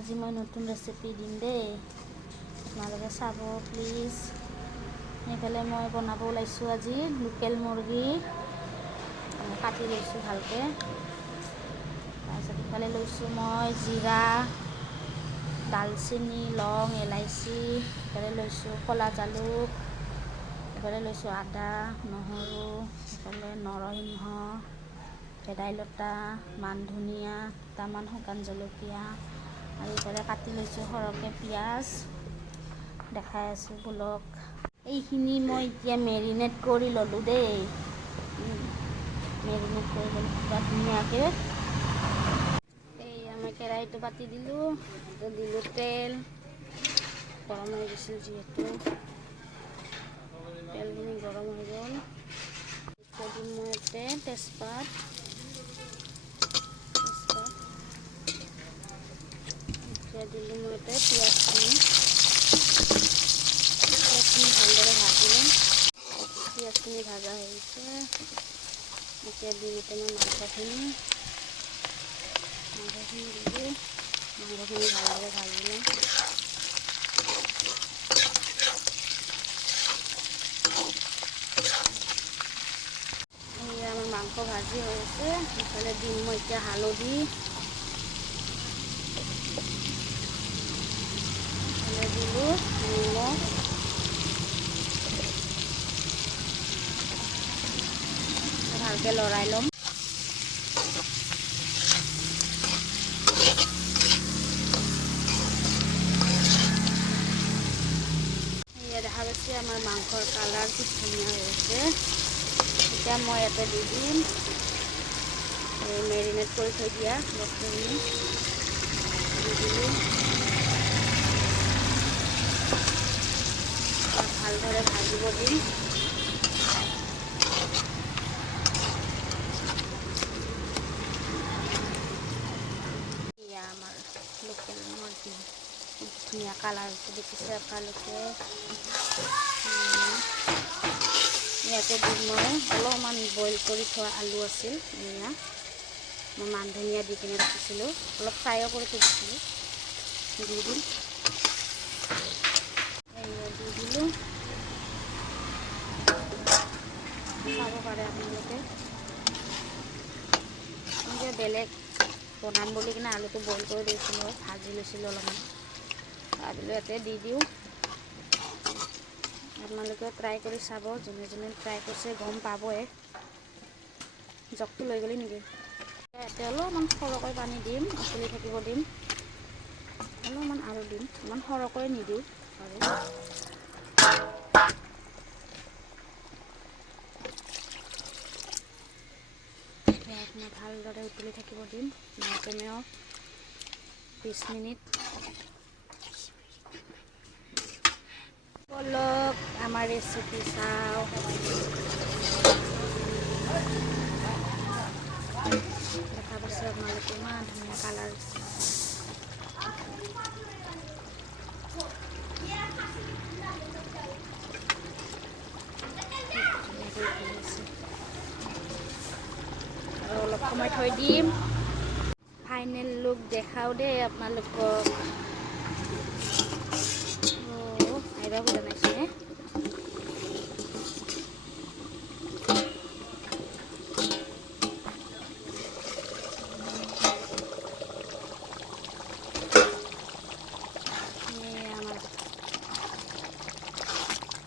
আজি মই নতুন ৰেচিপি দিম দেই, আপোনালোকে চাব প্লিজ। সেইফালে মই বনাব ওলাইছোঁ আজি লোকেল মুৰ্গী, কাটি লৈছোঁ ভালকৈ। তাৰপিছত ইফালে লৈছোঁ মই জিৰা, ডালচেনি, লং, ইলাইচি, ইফালে লৈছোঁ ক'লা জালুক, ইফালে লৈছোঁ আদা, নহৰু, ইফালে নৰসিংহ, ভেদাইলতা, মান ধনিয়া, দুটামান শুকান জলকীয়া, আৰু ইফালে কাটি লৈছোঁ সৰহকৈ পিঁয়াজ, দেখাই আছোঁ বলক। এইখিনি মই এতিয়া মেৰিনেট কৰি ল'লোঁ দেই, মেৰিনেট কৰি ল'লোঁ পুৰা ধুনীয়াকৈ। মই কেৰাহীটো পাতি দিলোঁ, দিলোঁ তেল, গৰম হৈ গৈছিল যিহেতু, তেলখিনি গৰম হৈ গ'ল। এতিয়া দিম মই ইয়াতে তেজপাত, এতিয়া দিলোঁ মই ইয়াতে পিঁয়াজখিনি ভালদৰে ভাজি ল'ম। পিঁয়াজখিনি ভাজা হৈ গৈছে, এতিয়া দিম ইয়াতে মই মাংসখিনি দিলোঁ, মাংসখিনি ভালদৰে ভাজি ল'ম। আমাৰ মাংস ভাজি হৈ আছে, ইফালে দিম মই এতিয়া হালধি, ইফালে দিলোঁ নিমখ, ভালকৈ লৰাই ল'ম। দেখা পাইছে আমাৰ মাংসৰ কালাৰ কি ধুনীয়া হৈ আছে। এতিয়া মই ইয়াতে দি দিম এই মেৰিনেট কৰি থৈ দিয়া বস্তুখিনি, দি দিলোঁ। ভালদৰে ভাজিব দিম। এয়া আমাৰ লোকেল মুৰ্গী, ধুনীয়া কালাৰ হৈছে, দেখিছে আপোনালোকে। ইয়াতে দিম মই অলপমান বইল কৰি থোৱা আলু আছিল, এয়া মই মান ধনিয়া দি কিনে ৰাখিছিলোঁ, অলপ ফ্ৰাইও কৰি থৈ দিছিলোঁ, দি দিম। এয়া দি দিলোঁ, চাব পাৰে আপোনালোকে। এনেকৈ বেলেগ বনাম বুলি কিনে আলুটো বইল কৰি লৈছিলোঁ, ভাজি লৈছিলোঁ অলপমান, ভাবিলোঁ ইয়াতে দি দিওঁ। আপোনালোকে ট্ৰাই কৰি চাব, যোনে যোনে ট্ৰাই কৰিছে গম পাবই। জগটো লৈ গ'লি নেকি? ইয়াতে অলপমান সৰহকৈ পানী দিম, উতলি থাকিব দিম, অলপমান আৰু দিম, ইমান সৰহকৈ নিদিওঁ আৰু। মই ভালদৰে উতলি থাকিব দিম, কমেও 20 মিনিট। বলক আমাৰ ৰেচিপি চাওঁ। দেখা পাইছে আপোনালোকে ইমান ধুনীয়া কালাৰ হৈছে। আৰু অলপ সময় থৈ দিম, ফাইনেল লুক দেখাওঁ দেই আপোনালোকক। আহিবা খোজা নাইছে।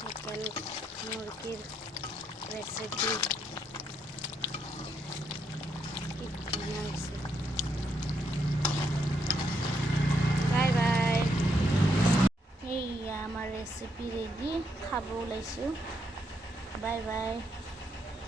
লোকেল মুরগির রেসিপি কি ধুনীয়া হৈছে। Bye bye. এইয়া আমাৰ ৰেচিপি ৰেডি, খাব ওলাইছোঁ। Bye bye.